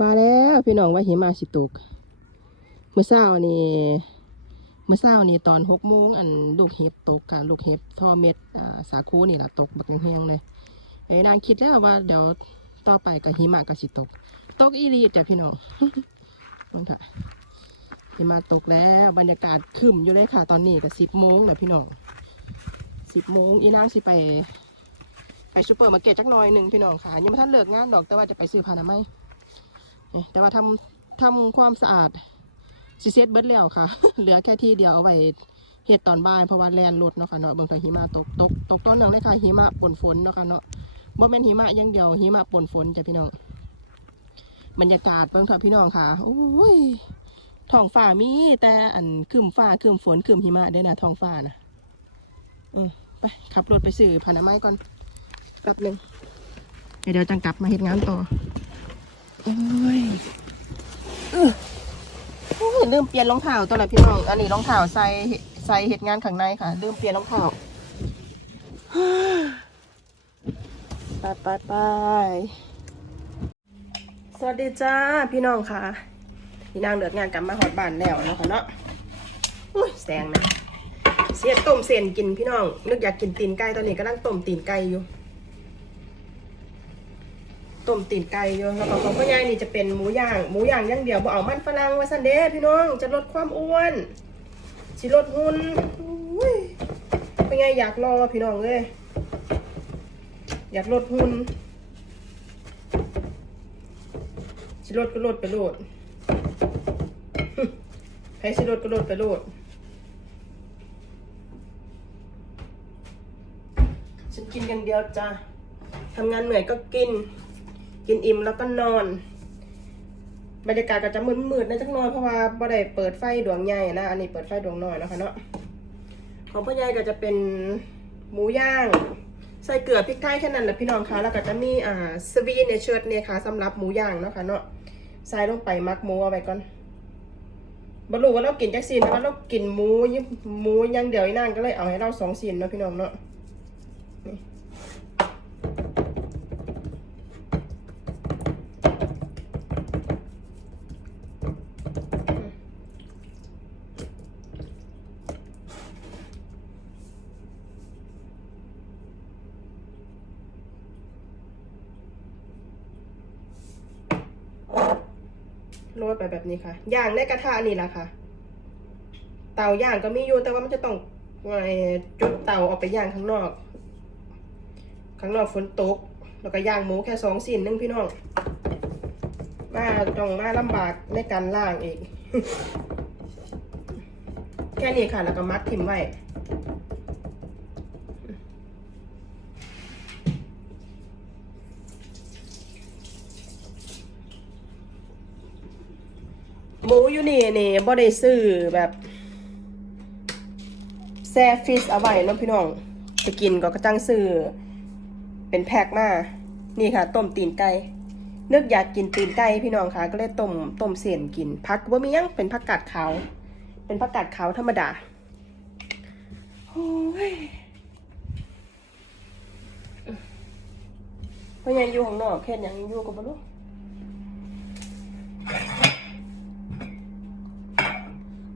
ว่าแล้วพี่น้องว่าหิมะสิตกเมื่อเช้านี่เมื่อเช้านี่ตอนหกโมงอันลูกเห็บตกค่ะลูกเห็บท่อเม็ดอ่าสาคูนี่แหละตกบักแห้งเลยไอ้นางคิดแล้วว่าเดี๋ยวต่อไปกับหิมะก็สิตก ตกอีรีจ้ะพี่น้องบังค่ะหิมะตกแล้วบรรยากาศครึมอยู่เลยค่ะ ตอนนี้ก็สิบโมงแล้วพี่น้องสิบโมงอีนางสิไป ไปซูเปอร์มาร์เก็ตจักหน่อยหนึ่งพี่น้องค่ะยังไม่ทันเลิกงานดอกแต่ว่าจะไปซื้อผ้าอนามัยนี่ แต่ว่าทำทำความสะอาดซิเซตเบิดแล้วค่ะ เหลือแค่ที่เดียวเอาไว้เฮ็ดตอนบ่ายเพราะว่าแลนรถเนาะค่ะเนาะเบางทีหิมะตกตกตกต้นหนึ่งเลยค่ะหิมะปนฝนเนาะค่ะเนาะบ่แม่นหิมะย่างเดียวหิมะปนฝนจ้ะพี่น้องบรรยากาศเบิ่งเถอะพี่น้องค่ะโอ้ยท้องฟ้ามีแต่อันครึมฟ้าครึมฝนครึมหิมะเด้นะท้องฟ้านะอืมไปขับรถไปซื้อผ้านามัยก่อนแป๊บหนึ่งเดี๋ยวจังกลับมาเฮ็ดงานต่อ อ้ยเออโอ้ยลืมเปลี่ยนรองเท้าตัวละพี่น้อง อันนี้รองเท้าใส่ใส่เฮ็ดงานข้างในค่ะ ลืมเปลี่ยนรองเท้าไปไปไปสวัสดีจ้าพี่น้องค่ะพี่นางเลิกงานกลับมาหอดบ้านแล้วเนาะค่ะเนาะอุ้ยแซงนะเสียต้มเส้นกินพี่น้องนึกอยากกินตีนไก่ตอนนี้กำลังต้มตีนไก่อยู่ ต้มตีนไก่อยู่แล้วก็ของพ่อใหญ่นี่จะเป็นหมูย่างหมูย่างอย่างเดียวบ่เอามันฝรั่งไว้ซันเด้พี่น้องจะลดความอ้วนสิลดหุ่นอุ้ยพ่อใหญ่อยากรอพี่น้องเลยอยากลดหุ่นสิลดก็ลดไปโลดให้สิลดก็ลดไปโลดฉันกินอย่างเดียวจ้ะทำงานเหนื่อยก็กิน กินอิ่มแล้วก็นอน บรรยากาศก็จะมืดๆนะจักหน่อยเพราะว่าบ่ได้เปิดไฟดวงใหญ่นะอันนี้เปิดไฟดวงน้อยนะคะเนาะของพ่อใหญ่ก็จะเป็นหมูย่างใส่เกลือพริกไทยแค่นั้นแหละพี่น้องคะแล้วก็จะมีอ่าสวีเนเชิร์ตเนี่ยค่ะสำหรับหมูย่างเนาะค่ะเนาะใส่ลงไปมักหมูเอาไว้ก่อนบรู้ว่าเรากินจักซีนแต่ว่าเรากินหมูยหมูอย่างเดียวอีนางก็เลยเอาให้เราสองซีนเนาะพี่น้องเนาะ โรยไปแบบนี้ค่ะ ย่างในกระทะนี่แหละค่ะ เตาย่างก็มีอยู่แต่ว่ามันจะต้องไงจุดเตาออกไปย่างข้างนอก ข้างนอกฝนตก แล้วก็ย่างหมูแค่สองสิ้นนึงพี่น้อง มาต้องมาลำบากในการล่างอีก แค่นี้ค่ะแล้วก็มัดทิมไว้ มูอยู่นี่นี่บ่ได้ซื้อแบบแซ่ฟิสเอาไว้เนาะพี่น้องจะกินก็กระจังซื้อเป็นแพ็คมา นี่ค่ะ ต้มตีนไก่นึกอยากกินตีนไก่พี่น้องค่ะก็เลยต้มต้มเสียนกินผักว่ามียังเป็นผักกาดขาวเป็นผักกาดขาวธรรมดาโอ้ยพราะยังอยู่ข้างนอกแค่ยังอยู่กับบ่รู้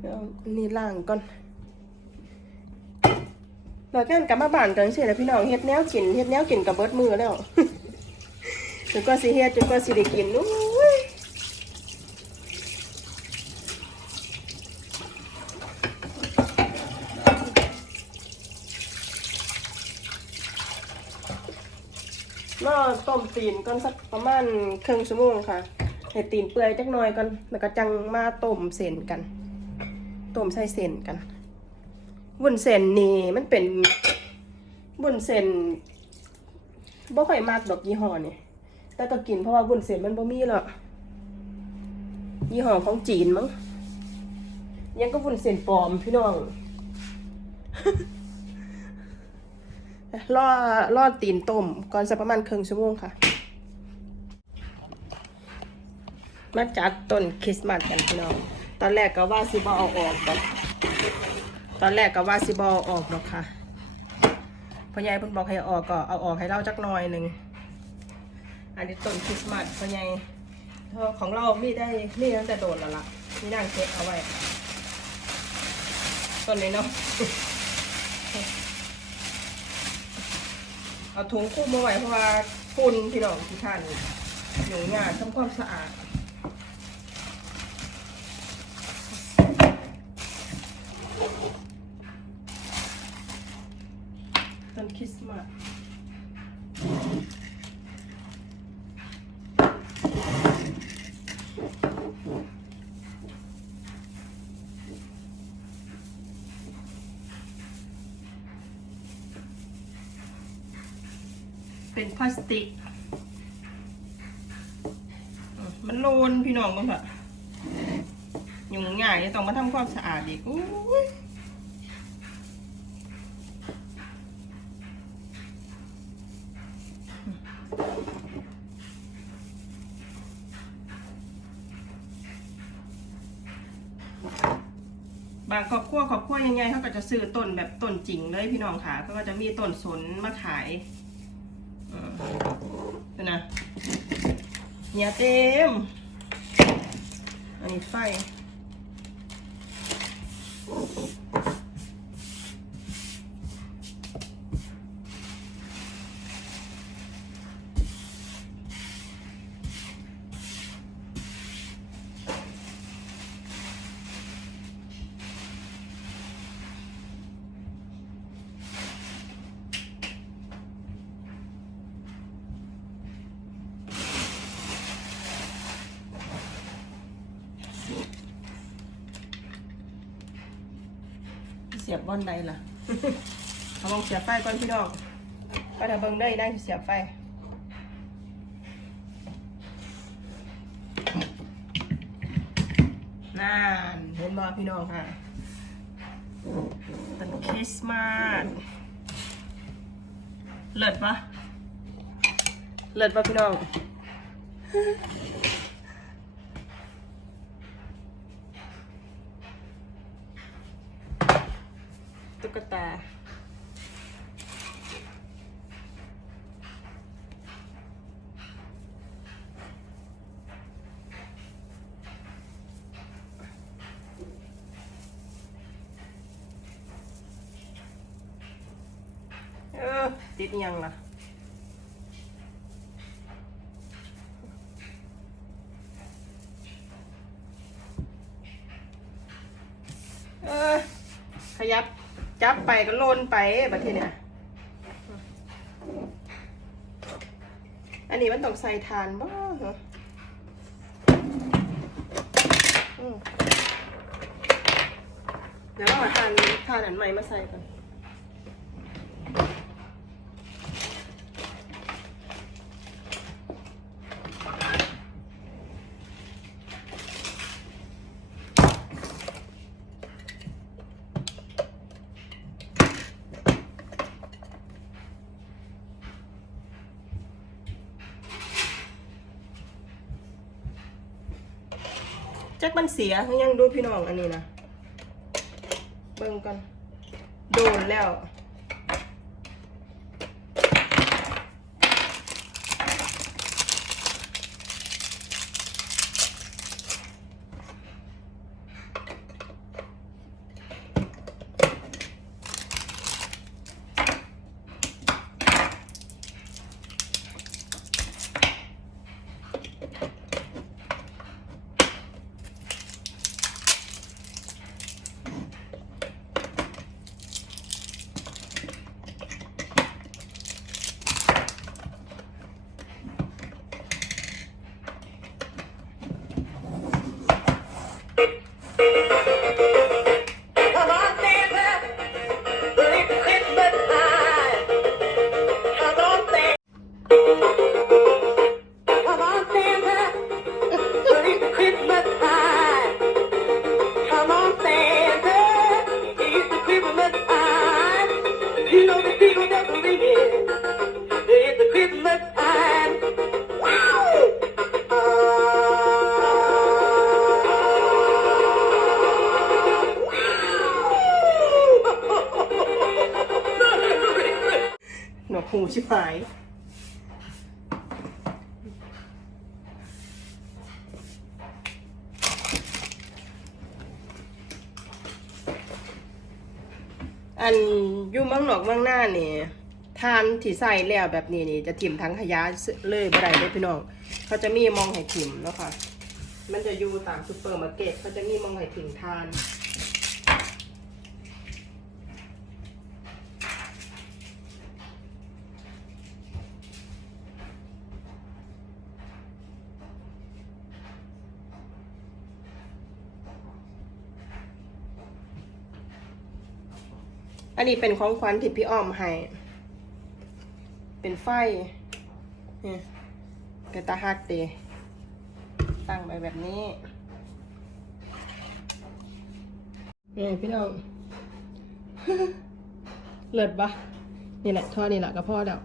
เดี๋ยวอั นี่ล่างก่อนเราแค่นกลับมาบ้านกันเสร็จแล้วพี่น้องเฮ็ดแนวกินเฮ็ดแนวกินกับเบิดมือแล้วจนก็สิเฮ็ดจนก็สิได้กินนู้ยรอต้มตีนก่อนสักประมาณครึ่งชั่วโมงค่ะให้ตีนเปื่อยจักหน่อยก่อนแล้วก็จังมาต้มเส้นกัน ต้มใส่เส้นกันวุ้นเส้นนี่มันเป็นวุ้นเส้นบ่ค่อยมากดอกยี่ห้อนี่แต่ก็กินเพราะว่าวุ้นเส้นมันบ่มีหรอกยี่ห้อของจีนมั้งยังก็วุ้นเส้นปลอมพี่น้องรอรอตีนต้มก่อนสักประมาณครึ่งชั่วโมงค่ะ มาจัดต้นคริสต์มาสกันพี่น้อง ตอนแรกก็ว่าสิบเอาออกแบบตอนแรกก็ว่าสิบเอาออกหรอกค่ะพ่อใหญ่เพิ่นบอกให้ออกก็เอาออกให้เราจักหน่อยหนึ่งอันนี้ต้นคริสต์มาสพ่อใหญ่ของเรามีได้มีตั้งแต่โดนแล้วล่ะมีนั่งเช็คเอาไว้ต้นนี้เนาะเอาถุงคลุมมาไว้เพราะว่าฝุ่นพี่น้องที่ท่านหนูงานทำความสะอาด ต้นคริสต์มาส เป็นพลาสติก มันโลนพี่น้องมันแบบยุ่งง่ายต้องมาทำความสะอาดอีกอู้บางครอบครัวครอบครัวยังไงเขาก็จะซื้อต้นแบบต้นจริงเลยพี่น้องค่ะเขาก็จะมีต้นสนมาขายอืมนี่นะ เนี่ยเต็ม อันนี้ไฟ สียบบอนใดล่ะ เอาลองเสียบไฟก่อนพี่น้องก็ถ้าเบิ่งได้ได้เสียบไฟนั่นเห็นบ่พี่น้องค่ะต้นคริสต์มาสเลิศปะเลิศปะพี่น้อง ตุ๊กตา เออติดยังล่ะ เออ ขยับ จับ ไปก็โลนไปแบบทีเนี้ยอันนี้มันต้องใส่ทานบ้าเหรอเดี๋ยวเราเอาทานทานอันใหม่มาใส่ก่อน กมันเสียยังดูพี่น้องอันนี้นะเบิ่งกันโดนแล้ว Thank you. ชิบหายอันยู่มังหนอกมั่งหน้าเนี่ยทานที่ใส่แล้วแบบนี้นี่จะถิ่มทั้งขยะเลยบ่ได้เลยพี่น้องเขาจะมีมองให้ถิ่มแล้วค่ะ มันจะอยู่ตามซูเปอร์มาร์เก็ตเขาจะมีมองให้ถิ่มทาน อันนี้เป็นของขวัญที่พี่อ้อมให้ เป็นไฟนี่เกตาฮักเดตั้งไปแบบนี้นี่พี่น้อง เลิศปะนี่แหละท่อนี่แหละก็พ่อเดา